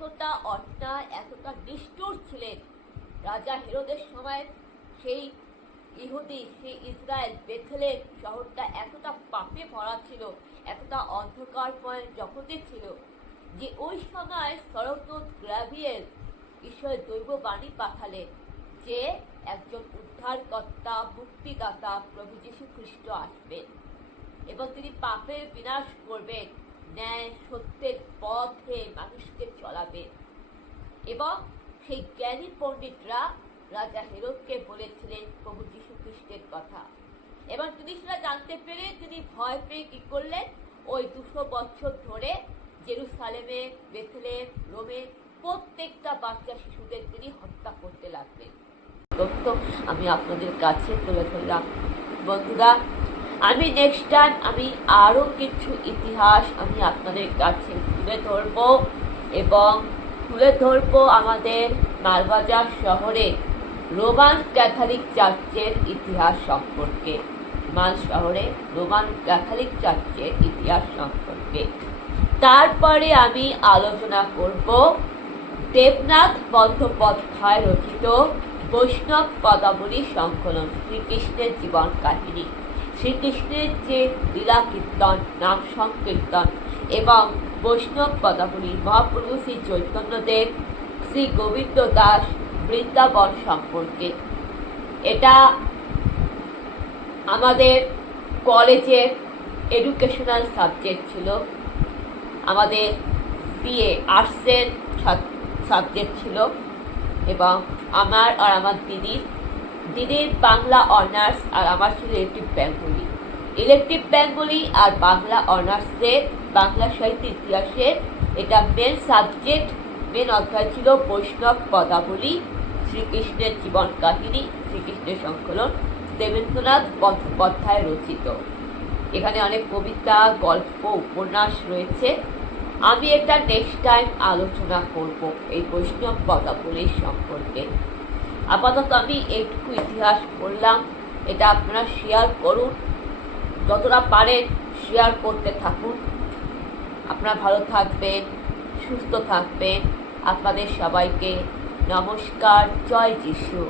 এতটা অন্যায়, এতটা নিষ্ঠুর ছিলেন। রাজা হেরোদের সময় সেই ইহুদি, সেই ইসরায়েল বেথলেহেম শহরটা এতটা পাপে ভরা ছিল, এতটা অন্ধকারময় জগতে ছিল যে ওই সময় স্বর্গদূত গ্যাব্রিয়েল ঈশ্বরের দৈববাণী পাঠালেন যে একজন উদ্ধারকর্তা, মুক্তিদাতা প্রভু যীশু খ্রিস্ট আসবেন এবং তিনি পাপের বিনাশ করবেন, ন্যায় সত্যের পথে মানুষকে চলাবেন। এবং সেই জ্ঞানী পণ্ডিতরা রাজা হেরোদকে বলেছিলেন প্রভু যীশু খ্রিস্টের কথা, এবং তিনি সেটা জানতে পেরে তিনি ভয় পেয়ে কি করলেন, ওই 200 বছর ধরে জেরুসালেমে, বেথলেহেম, রোমে প্রত্যেকটা বাচ্চা শিশুদের তিনি হত্যা করতে লাগলেন। তথ্য আমি আপনাদের কাছে তুলে ধরলাম। বন্ধুরা, আমি নেক্সট টাইম আমি আরও কিছু ইতিহাস আমি আপনাদের কাছে তুলে ধরব এবং তুলে ধরব আমাদের মালবাজার শহরে রোমান ক্যাথলিক চার্চের ইতিহাস সম্পর্কে, মাল শহরে রোমান ক্যাথলিক চার্চের ইতিহাস সম্পর্কে। তারপরে আমি আলোচনা করব দেবনাথ বন্দ্যোপাধ্যায় রচিত বৈষ্ণব পদাবলী সংকলন, শ্রীকৃষ্ণের জীবন কাহিনী, শ্রীকৃষ্ণের যে লীলা কীর্তন, নাম সংকীর্তন এবং বৈষ্ণব পদাবলী, মহাপ্রভু শ্রী চৈতন্যদেব, শ্রী গোবিন্দ দাস, বৃন্দাবন সম্পর্কে। এটা আমাদের কলেজের এডুকেশনাল সাবজেক্ট ছিল, আমাদের বিএ আর্টসের সাবজেক্ট ছিল এবং আমার আর আমার দিদির বাংলা অনার্স আর আমার ছিল ইলেকটিভ বেঙ্গলি আর বাংলা অনার্সের বাংলা সাহিত্য ইতিহাসের এটা মেন সাবজেক্ট। মেন অধ্যায় ছিল বৈষ্ণব পদাবলী, শ্রীকৃষ্ণের জীবন কাহিনী, শ্রীকৃষ্ণের সংকলন, দেবেন্দ্রনাথ বন্দ্যোপাধ্যায় রচিত। এখানে অনেক কবিতা, গল্প, উপন্যাস রয়েছে। আমি এটা নেক্সট টাইম আলোচনা করব এই বৈষ্ণব পদাবলীর সম্পর্কে। আপাতত আমি এইটুকু ইতিহাস বললাম, এটা আপনারা শেয়ার করুন, যতটা পারেন শেয়ার করতে থাকুন। আপনারা ভালো থাকবেন, সুস্থ থাকবেন। আপনাদের সবাইকে নমস্কার, জয় যিশু।